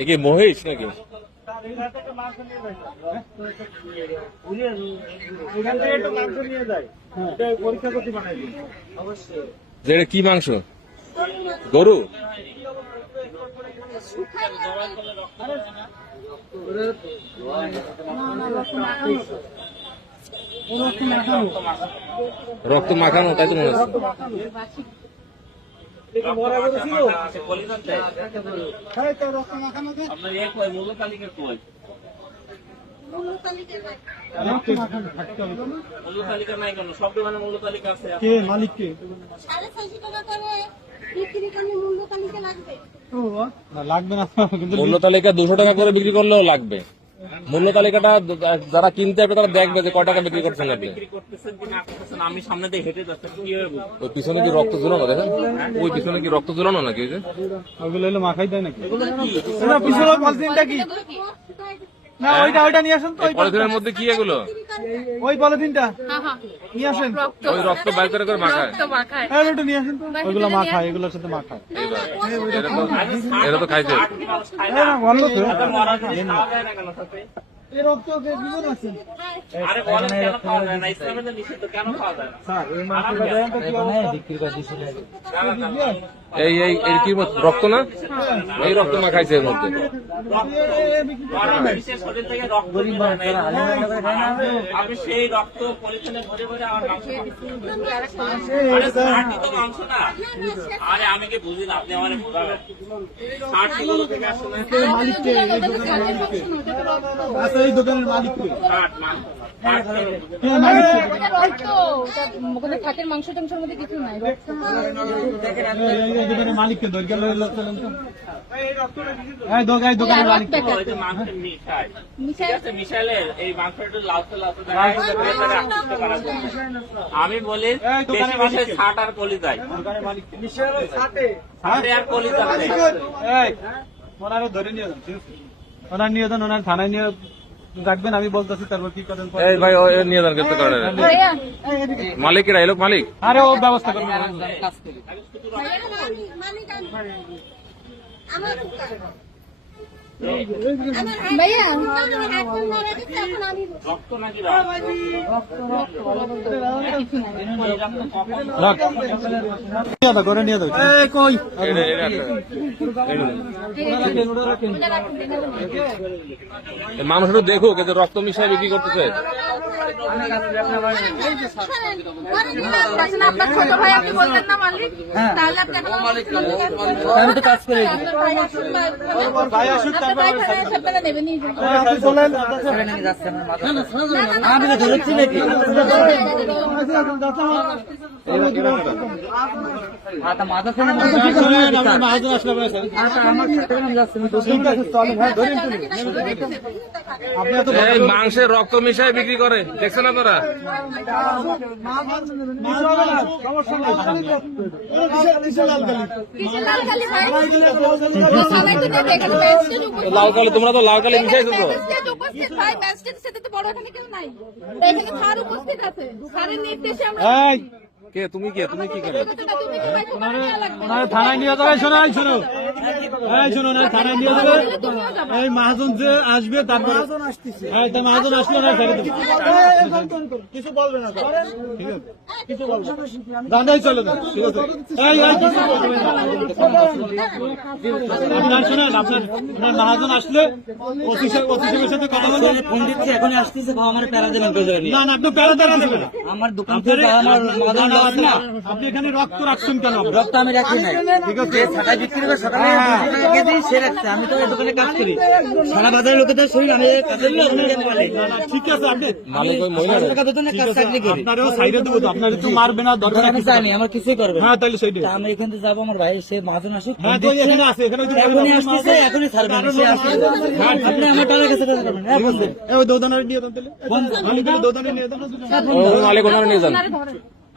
এ কি মহিষ নাকি? এখান থেকে একটু মাংস নিয়ে যায় এটা পরীক্ষা করতে বানাই দিই যে এটা কি মাংস? গরু? রক্ত মাখানো, তাই তো মনে হচ্ছে। মূল্য তালিকা লাগবে। ও না লাগবে না। কিন্তু মূল্য তালিকা দুশো টাকা করে বিক্রি করলেও লাগবে। মূল্য তালিকাটা যারা কিনতে হবে তারা দেখবে যে কয় টাকা বিক্রি করছেন আপনি। আমি সামনে দিয়ে হেঁটে যাচ্ছি ওই পিছনে কি রক্ত ঝুলানো দেখেন? ওই পিছনে কি রক্ত ঝুলানো নাকি ওই যে? ওগুলো হলো মাখাই দেয় নাকি? পিছনে পলিথিনটা কি? না ওইটা ওইটা নিয়ে আসেন তো পলিথিনের মধ্যে কি এগুলো? ওই পলিথিনটা। নিয়ে আসেন। ওই রক্ত বাইর করে করে মাখায়। হ্যাঁ ওইটা নিয়ে আসেন। ওইগুলো মাখায় এগুলোর সাথে মাখায়। এরা তো খাইছে। হ্যাঁ না ভালো তো। না? এই রক্ত কে জীবন আছে। আরে বলেন কেন খাওয়া যায় না? ইসলামে তো নিষিদ্ধ কেন খাওয়া যায় না? স্যার এই কি এই এই এই রক্ত না? এই রক্ত মাখাইছে এর মধ্যে। না, সেই রক্ত পলিথিনে ভরে ভরে মাংস আরে ষাট তো মাংস না? আরে আমি কি বুঝি না আপনি আমার বোঝাবেন ষাট কিলো থেকে আসছে না মালিককে এই দোকানের আচ্ছা দোকানের মালিককে মাংস। হ্যাঁ টাংসের মধ্যে কিছু নাই দোকানের দোকানের। আমি বলি। ষাট আর কলি যায় দোকানের আর কলি ধরে নিয়ে? ওনার নিয়ে ওনার থানায় নিয়ে রাখবেন আমি বলতেছি তারপর কি করেন এই ভাই নিয়ে যান গ্রেপ্তার করেন মালিকেরা এলো মালিক আরে ও ব্যবস্থা করবে মালিক ভাইয়া রক্ত নাকি রক্ত? রাখ দাও নিয়ে দাও কই এটা এটা একটা- এটা রাখুন, এটা রাখুন। এই মানুষ একটু দেখুক রক্ত মিশাই বিক্রি করতেছে তো কাজ করে আমি তো ধরেছি নাকি মাংসের রক্ত মিশাই বিক্রি করে দেখছেন আপনারা? লাল কালি তোমরা তো লাল কালি মিশাইছো তো কে তুমি কে? তুমি কি করে? থানায় নিয়ে যাবে শোনাই শুনো শোনো এই শোনো ওনারে থানায় নিয়ে যাবে এই মহাজন যে আসবে তারপর মহাজন আসতেছে। হ্যাঁ তাই মহাজন আসলে না ছেড়ে দেবে। কিছু বলবে না ঠিক আছে। কিছু বলবে দাদাই চলে যান। ঠিক আছে। এই এই কিছু বলবে না। আপনার শোনেন আপনার আপনার মহাজন আসলে ওসি সাহেব সাথে কথা বলবেন ফোন দিচ্ছি এখন আসতেছে বাবা আমার প্যারা দেবেন না না আপনি প্যারা দেবেন। না আমার দোকান থেকে আমার না, আপনি এখানে রক্ত রাখছেন কেন? রক্ত আমি রাখি নাই। যে ছাটাই বিক্রি করে সকালে রাখছে আমি তো দোকানে কাজ করি। সারা বাজারের লোকেদের শরীর আমি এই কাজের লোক আমি কেন বলে না, না, ঠিক আছে আপনি মালিক ওই মহিলা টাকা বেতনে কাজ চাকরি করি। আপনারও সাইডে দেবো তো আপনার তো মারবে না দরকার আমি চাইনি আমার কিছুই করবে। হ্যাঁ তাহলে সেইটাই আমি এখান থেকে যাব আমার ভাই সে মাজন আসুক হ্যাঁ তো এখানে আছে এখানে এখনই আসতেছে এখনই ছাড়বেন আপনি আমার টাকা কাছে কাজ করবেন হ্যাঁ বলবেন এ, ওই নিয়ে দেন তাহলে। মালিক তাহলে নিয়ে দেন মালিক ওনারা নিয়ে যান।